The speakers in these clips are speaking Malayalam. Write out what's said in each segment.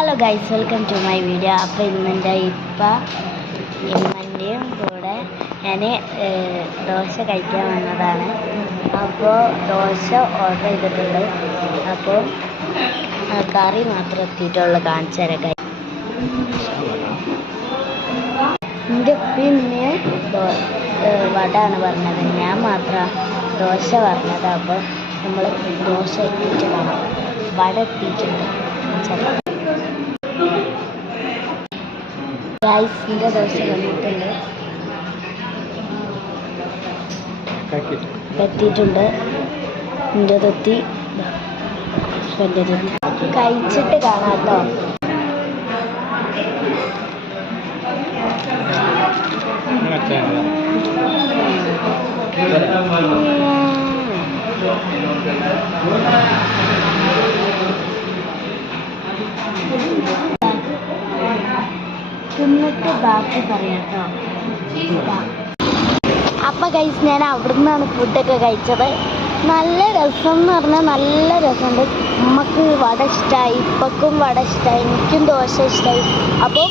Hello guys, welcome to my video. അപ്പോൾ ഇന്നെൻ്റെ ഇമ്മൻ്റെയും കൂടെ ഞാൻ ദോശ കഴിക്കാൻ വന്നതാണ്. അപ്പോൾ ദോശ ഓർഡർ ചെയ്തിട്ടുണ്ട്. അപ്പോൾ കറി മാത്രം എത്തിയിട്ടുള്ളൂ. കാണിച്ചു തരാം. എൻ്റെ പിന്നെ വടാണ് പറഞ്ഞത്, ഞാൻ മാത്രം ദോശ പറഞ്ഞത്. അപ്പോൾ നമ്മൾ ദോശ എത്തിയിട്ട് കാണാം. വട എത്തിയിട്ടുണ്ട്. ഗൈസിൻ്റെ ദോശ വന്നിട്ടുണ്ട്, എത്തിയിട്ടുണ്ട്. എൻ്റെ തെത്തി കഴിച്ചിട്ട് കാണാം കേട്ടോ. തിന്നിട്ട് ബാക്കി പറയാം കേട്ടോ. അപ്പം ഗൈസ്, ഞാൻ അവിടെ നിന്നാണ് ഫുഡൊക്കെ കഴിച്ചത്. നല്ല രസം എന്ന് പറഞ്ഞാൽ നല്ല രസമുണ്ട്. അമ്മക്ക് വട ഇഷ്ടമായി, ഇപ്പക്കും വട ഇഷ്ടമായി, എനിക്കും ദോശ ഇഷ്ടമായി. അപ്പോൾ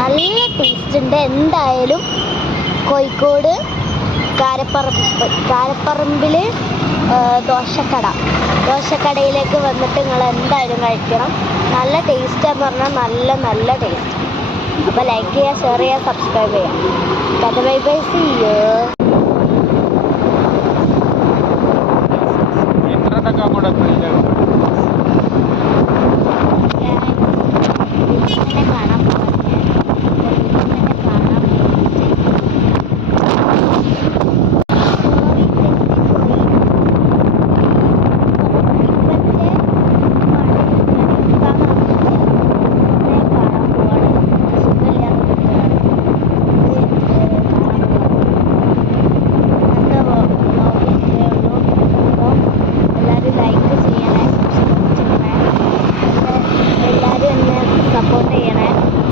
നല്ല ടേസ്റ്റ് ഉണ്ട്. എന്തായാലും കോഴിക്കോട് കാരപ്പറമ്പിൽ ദോശക്കടയിലേക്ക് വന്നിട്ട് നിങ്ങൾ എന്തായാലും കഴിക്കണം. നല്ല ടേസ്റ്റാന്ന് പറഞ്ഞാൽ നല്ല ടേസ്റ്റ്. അപ്പോൾ ലൈക്ക് ചെയ്യുക, ഷെയർ ചെയ്യുക, സബ്സ്ക്രൈബ് ചെയ്യുക. Bye bye, see U.